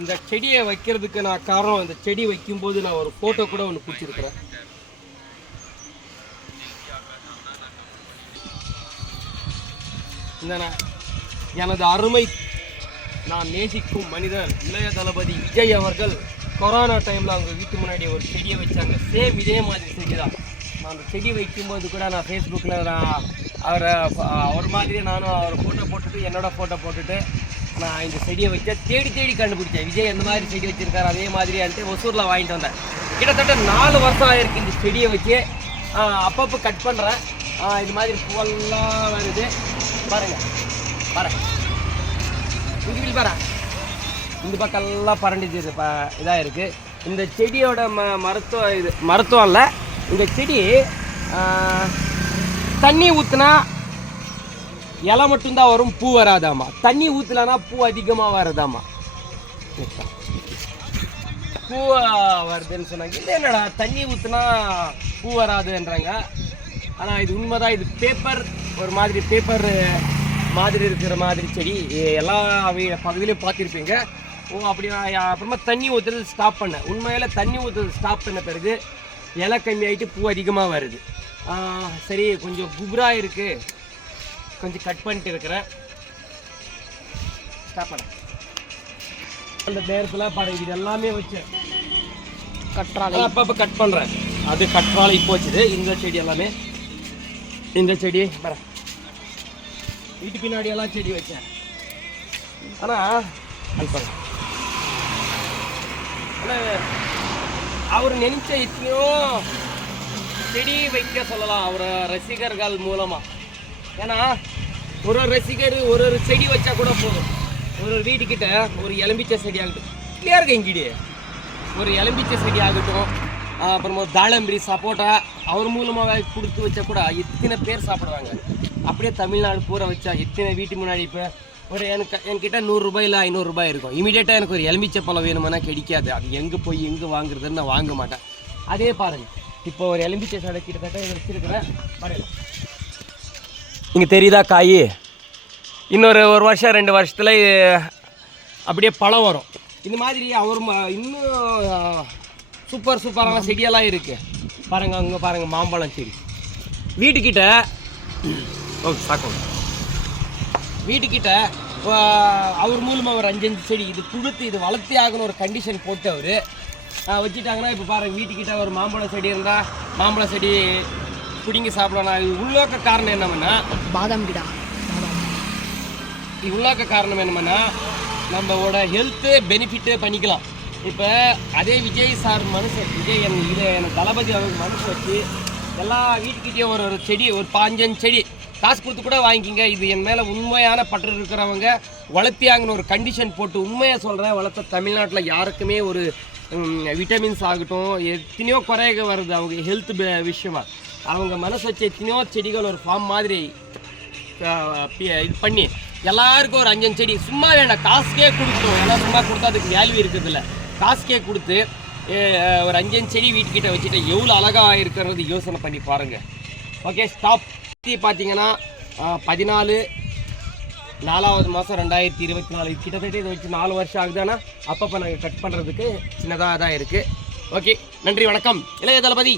இந்த செடியை வைக்கிறதுக்கு நான் காரணம், இந்த செடி வைக்கும்போது நான் ஒரு ஃபோட்டோ கூட ஒன்று பிடிச்சிருக்கிறேன். இந்த எனது அருமை நான் நேசிக்கும் மனிதர் இளைய தளபதி விஜய் அவர்கள் கொரோனா டைமில் அவங்க வீட்டு முன்னாடி ஒரு செடியை வச்சாங்க. சேம் இதே மாதிரி செடி தான். நான் அந்த செடி வைக்கும்போது கூட நான் ஃபேஸ்புக்கில் நான் அவர் மாதிரியே நானும் அவர் ஃபோட்டோ போட்டுட்டு என்னோடய ஃபோட்டோ போட்டுட்டு நான் இந்த செடியை வச்ச தேடி கண்டுபிடிச்சேன். விஜய் எந்த மாதிரி செடி வச்சுருக்காரு அதே மாதிரியான்ட்டு ஒசூரில் வாங்கிட்டு வந்தேன். கிட்டத்தட்ட 4 வருஷம் ஆயிருக்கு இந்த செடியை வச்சு. அப்பப்போ கட் பண்ணுறேன். இது மாதிரி பூவெல்லாம் வருது பாருங்கள். இங்கே பாருங்க, இந்த பக்கம்லாம் பரண்டிச்சு இதாக இருக்குது. இந்த செடியோட மருத்துவம் இல்லை. இந்த செடி தண்ணி ஊற்றுனா இலை மட்டும்தான் வரும், பூ வராதாமா. தண்ணி ஊற்றலன்னா பூ அதிகமாக வருதாமா. பூ வருதுன்னு சொன்னாங்க. இல்லை என்னடா தண்ணி ஊற்றுனா பூ வராதுன்றாங்க. ஆனால் இது உண்மைதான். இது பேப்பர், ஒரு மாதிரி பேப்பர் மாதிரி இருக்கிற மாதிரி செடி. எல்லா பகுதியிலையும் பார்த்துருப்பீங்க. அப்படி நான் அப்புறமா தண்ணி ஊற்றுறது ஸ்டாப் பண்ணேன். உண்மையில் தண்ணி ஊற்றுறது ஸ்டாப் பண்ண பிறகு இலை கம்மியாகிட்டு பூ அதிகமாக வருது. சரி, கொஞ்சம் குபுராக இருக்குது, கொஞ்சம் கட் பண்ணிட்டு இருக்கிறேன். ஸ்டாப் பண்ணேன். அந்த நேரத்தில் பாருங்க, இது எல்லாமே வச்சு கற்றாழை அப்பப்போ கட் பண்ணுறேன். அது கற்றாழை இப்போ வச்சுது. இந்த செடி எல்லாமே, இந்த செடி பாருங்க, வீட்டு பின்னாடி எல்லாம் செடி வச்சேன். ஆனால் அவர் நினைச்ச எத்தனையோ செடி வைக்க சொல்லலாம் அவர் ரசிகர்கள் மூலமாக. ஏன்னா ஒரு ரசிகர் ஒரு செடி வச்சா கூட போதும். ஒரு வீட்டுக்கிட்ட ஒரு எலும்பிச்சை செடி ஆகட்டும், கிளியாக இருக்க இங்கிடி ஒரு எலும்பிச்சை செடி ஆகட்டும், அப்புறமா தாளம்பரி சப்போட்டா அவர் மூலமாக கொடுத்து வச்சா கூட எத்தனை பேர் சாப்பிடுவாங்க. அப்படியே தமிழ்நாடு பூரா வச்சா எத்தனை வீட்டு முன்னாடி இப்போ ஒரு என்கிட்ட 100 ரூபாய் இல்லை 500 ரூபாய் இருக்கும். இமீடியட்டாக எனக்கு ஒரு எலுமிச்சை பழம் வேணுமானா கிடைக்காது. அது எங்கே போய் எங்கே வாங்குறதுன்னு நான் வாங்க மாட்டேன். அதே பாருங்கள், இப்போ ஒரு எலுமிச்சை சாடை கிட்டத்தட்ட வச்சுருக்கிறேன் பாருங்க. இங்கே தெரியுதா காய்? இன்னொரு 1 வருஷம் 2 வருஷத்தில் அப்படியே பழம் வரும். இந்த மாதிரி அவர் இன்னும் சூப்பரான செடியெல்லாம் இருக்குது பாருங்கள். அங்கே பாருங்கள், மாம்பழம் செடி வீட்டுக்கிட்ட. வீட்டுக்கிட்ட அவர் மூலமாக ஒரு 5 செடி இது கொடுத்து இது வளர்த்தி ஆகணும் ஒரு கண்டிஷன் போட்டு அவர் வச்சுட்டாங்கன்னா. இப்போ பாருங்கள், வீட்டுக்கிட்ட ஒரு மாம்பழம் செடி இருந்தால் மாம்பழ செடி பிடிங்கி சாப்பிடலாம். இது உள்ளோக்க காரணம் என்னமுன்னா பாதாம் கிடா. இது உள்ளோக்க காரணம் என்னமுன்னா நம்மளோட ஹெல்த்து பெனிஃபிட்டு பண்ணிக்கலாம். இப்போ அதே விஜய் சார் மனுஷன், விஜய் எனக்கு தளபதி அவங்க மனுஷன் வச்சு எல்லா வீட்டுக்கிட்டேயும் ஒரு செடி, ஒரு 5 செடி காசு கொடுத்து கூட வாங்கிக்கிங்க. இது என் மேலே உண்மையான பற்று இருக்கிறவங்க வளர்த்தியாங்கன்னு ஒரு கண்டிஷன் போட்டு, உண்மையாக சொல்கிறேன், வளர்த்த தமிழ்நாட்டில் யாருக்குமே ஒரு விட்டமின்ஸ் ஆகட்டும் எத்தனையோ குறைக வருது அவங்க ஹெல்த் விஷயமா. அவங்க மனசு வச்சு எத்தனையோ செடிகள் ஒரு ஃபார்ம் மாதிரி இது பண்ணி எல்லாருக்கும் ஒரு 5 செடி சும்மா வேண்டாம், காசுக்கே கொடுத்தோம். ஏன்னா சும்மா கொடுத்தா அதுக்கு வேல்யூ இருக்குதுல்ல. காசுக்கே கொடுத்து ஒரு 5 செடி வீட்டுக்கிட்ட வச்சுட்டு எவ்வளோ அழகாக இருக்கிறது யோசனை பண்ணி பாருங்கள். Okay, stop. பார்த்தீங்கன்னா 14 4வது மாதம் 2024 கிட்டத்தட்ட இதை வச்சு 4 வருஷம் ஆகுது. ஆனால் அப்பப்போ நாங்கள் கட் பண்ணுறதுக்கு சின்னதாக தான் இருக்குது. ஓகே, நன்றி, வணக்கம். இளைய தளபதி.